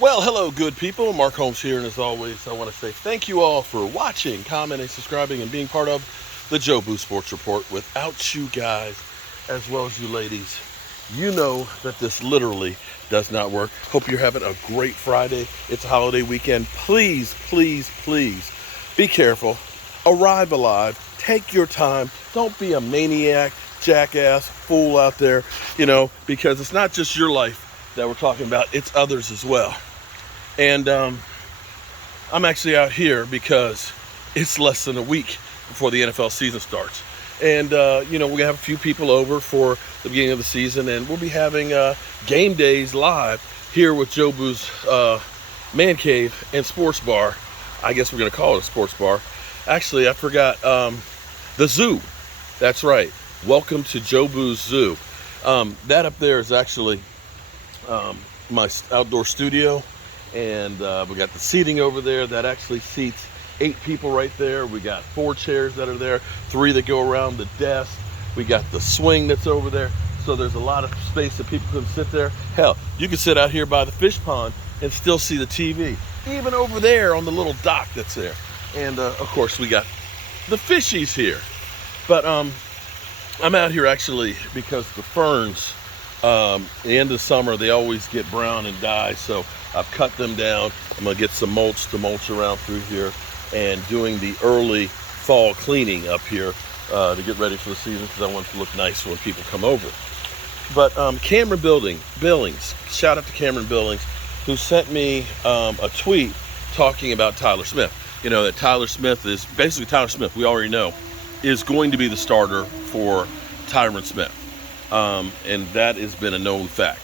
Well, hello, good people. Mark Holmes here, and as always, I want to say thank you all for watching, commenting, subscribing, and being part of the Joe Boo Sports Report. Without you guys, as well as you ladies, you know that this literally does not work. Hope you're having a great Friday. It's a holiday weekend. Please, please, please be careful. Arrive alive. Take your time. Don't be a maniac, jackass, fool out there, because it's not just your life that we're talking about, it's others as well. And I'm actually out here because it's less than a week before the NFL season starts. And, we're going to have a few people over for the beginning of the season, and we'll be having game days live here with Joe Boo's Man Cave and Sports Bar. I guess we're going to call it a sports bar. Actually, I forgot the zoo. That's right. Welcome to Joe Boo's Zoo. That up there is actually my outdoor studio, and we got the seating over there that actually seats 8 people right there. We got 4 chairs that are there, 3 that go around the desk. We got the swing that's over there, so there's a lot of space that people can sit there. Hell, you can sit out here by the fish pond and still see the TV, even over there on the little dock that's there. And of course we got the fishies here. But I'm out here actually because the ferns, the end of summer, they always get brown and die, so I've cut them down. I'm gonna get some mulch to mulch around through here, and doing the early fall cleaning up here to get ready for the season, because I want it to look nice when people come over. But Cameron Billings, shout out to Cameron Billings, who sent me a tweet talking about Tyler Smith. That Tyler Smith, we already know, is going to be the starter for Tyron Smith. And that has been a known fact.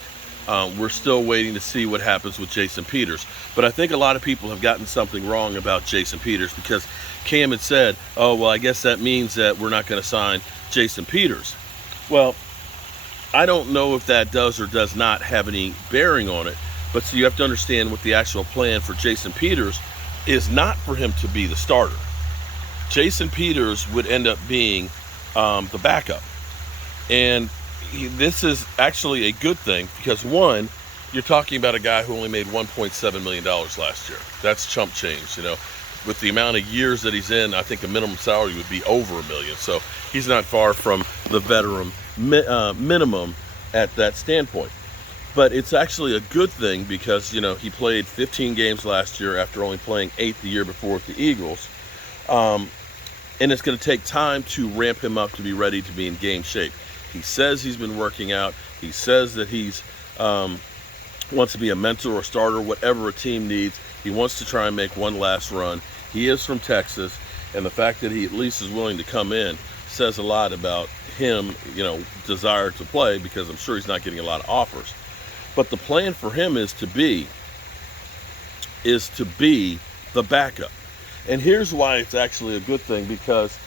We're still waiting to see what happens with Jason Peters. But I think a lot of people have gotten something wrong about Jason Peters, because Cam had said, oh, well, I guess that means that we're not going to sign Jason Peters. Well, I don't know if that does or does not have any bearing on it. But so you have to understand what the actual plan for Jason Peters is. Not for him to be the starter. Jason Peters would end up being the backup. And this is actually a good thing, because one, you're talking about a guy who only made $1.7 million last year. That's chump change, With the amount of years that he's in, I think a minimum salary would be over $1 million. So he's not far from the veteran minimum at that standpoint. But it's actually a good thing because, he played 15 games last year after only playing 8 the year before with the Eagles. And it's going to take time to ramp him up to be ready to be in game shape. He says he's been working out. He says that he's wants to be a mentor or starter, whatever a team needs. He wants to try and make one last run. He is from Texas, and the fact that he at least is willing to come in says a lot about him, desire to play, because I'm sure he's not getting a lot of offers. But the plan for him is to be the backup. And here's why it's actually a good thing, because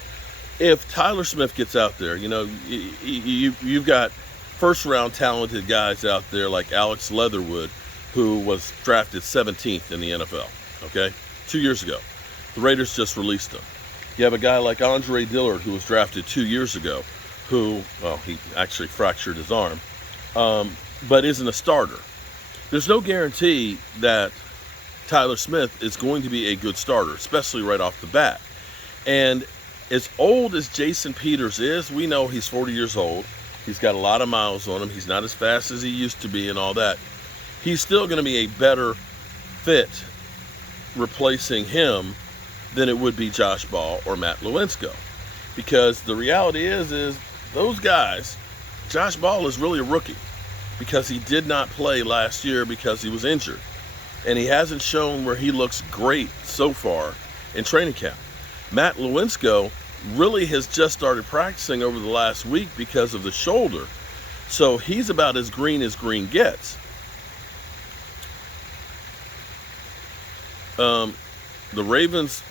if Tyler Smith gets out there, you've got first-round talented guys out there like Alex Leatherwood, who was drafted 17th in the NFL, okay, 2 years ago. The Raiders just released him. You have a guy like Andre Dillard, who was drafted 2 years ago, he actually fractured his arm, but isn't a starter. There's no guarantee that Tyler Smith is going to be a good starter, especially right off the bat. And as old as Jason Peters is, we know he's 40 years old. He's got a lot of miles on him. He's not as fast as he used to be and all that. He's still going to be a better fit replacing him than it would be Josh Ball or Matt Lewinsky. Because the reality is those guys, Josh Ball is really a rookie because he did not play last year because he was injured. And he hasn't shown where he looks great so far in training camp. Matt Lewinsky really has just started practicing over the last week because of the shoulder. So he's about as green gets. The Ravens,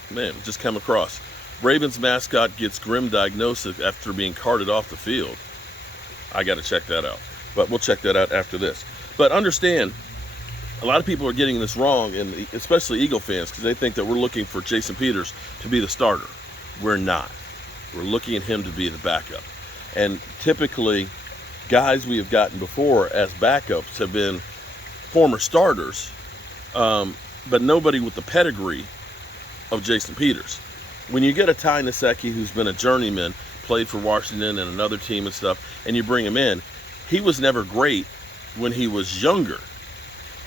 just come across. Ravens mascot gets grim diagnosis after being carted off the field. I got to check that out. But we'll check that out after this. But understand, a lot of people are getting this wrong, and especially Eagle fans, because they think that we're looking for Jason Peters to be the starter. We're not. We're looking at him to be the backup. And typically, guys we have gotten before as backups have been former starters but nobody with the pedigree of Jason Peters. When you get a Ty Nsekhe who's been a journeyman, played for Washington and another team and stuff, and you bring him in, he was never great when he was younger.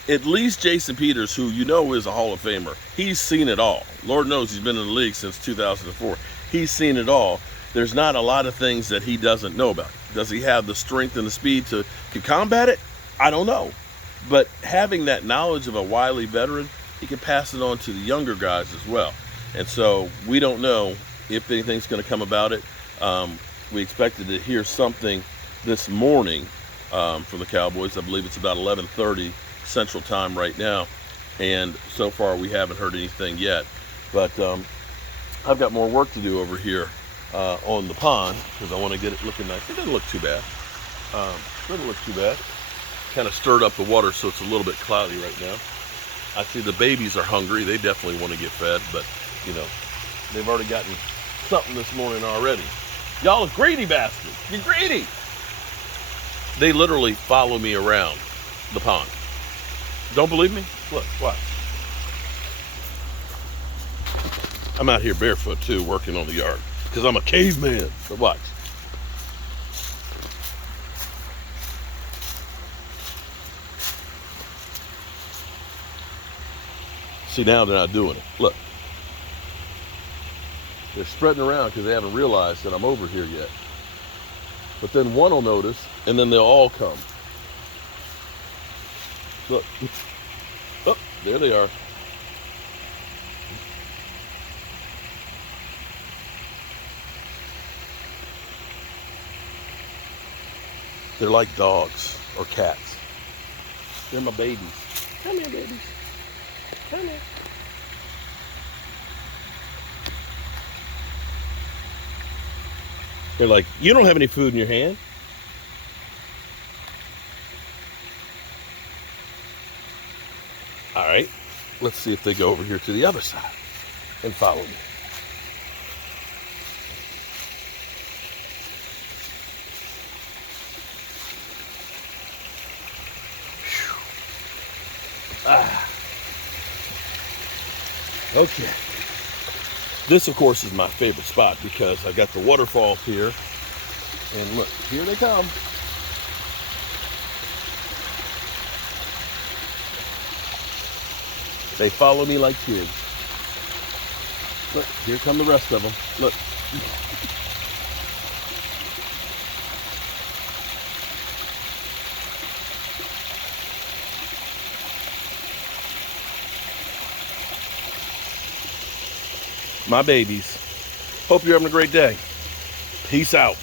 At least Jason Peters, who you know is a Hall of Famer, he's seen it all. Lord knows he's been in the league since 2004. He's seen it all. There's not a lot of things that he doesn't know about. Does he have the strength and the speed to combat it? I don't know. But having that knowledge of a wily veteran, he can pass it on to the younger guys as well. And so we don't know if anything's going to come about it. We expected to hear something this morning from the Cowboys. I believe it's about 11:30 Central Time right now. And so far we haven't heard anything yet. But I've got more work to do over here on the pond because I want to get it looking nice. It doesn't look too bad. Doesn't look too bad. Kind of stirred up the water so it's a little bit cloudy right now. I see the babies are hungry. They definitely want to get fed, but you know, they've already gotten something this morning already. Y'all are greedy bastards. You're greedy. They literally follow me around the pond. Don't believe me? Look, watch. I'm out here barefoot too, working on the yard because I'm a caveman. But watch. See, now they're not doing it. Look. They're spreading around because they haven't realized that I'm over here yet. But then one will notice, and then they'll all come. Look. Oh, there they are. They're like dogs or cats. They're my babies. Come here, babies. Come here. They're like, you don't have any food in your hand. All right, let's see if they go over here to the other side and follow me. Okay. This, of course, is my favorite spot because I've got the waterfalls here. And look, here they come. They follow me like kids. Look, here come the rest of them. Look. My babies. Hope you're having a great day. Peace out.